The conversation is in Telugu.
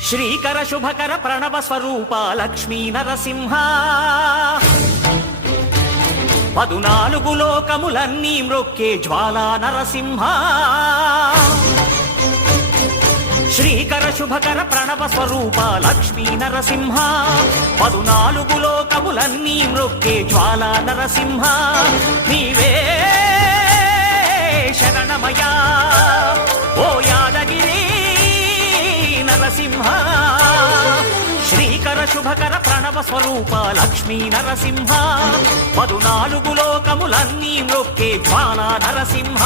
శ్రీకర శుభకర ప్రణవ స్వరూప లక్ష్మీ నరసింహ 14 లోకములన్నీ మ్రొక్కే జ్వాలా నరసింహ శ్రీకర శుభకర ప్రణవ స్వరూప లక్ష్మీ నరసింహ 14 లోకములన్నీ మ్రొక్కే జ్వాలా నరసింహ నీవే శరణమయా ఓ యాదగిరి నరసింహ శ్రీకర శుభకర ప్రణవ స్వరూప లక్ష్మీ నరసింహ 14 లోకములన్నీ మ్రొక్కే జ్వాలా నరసింహ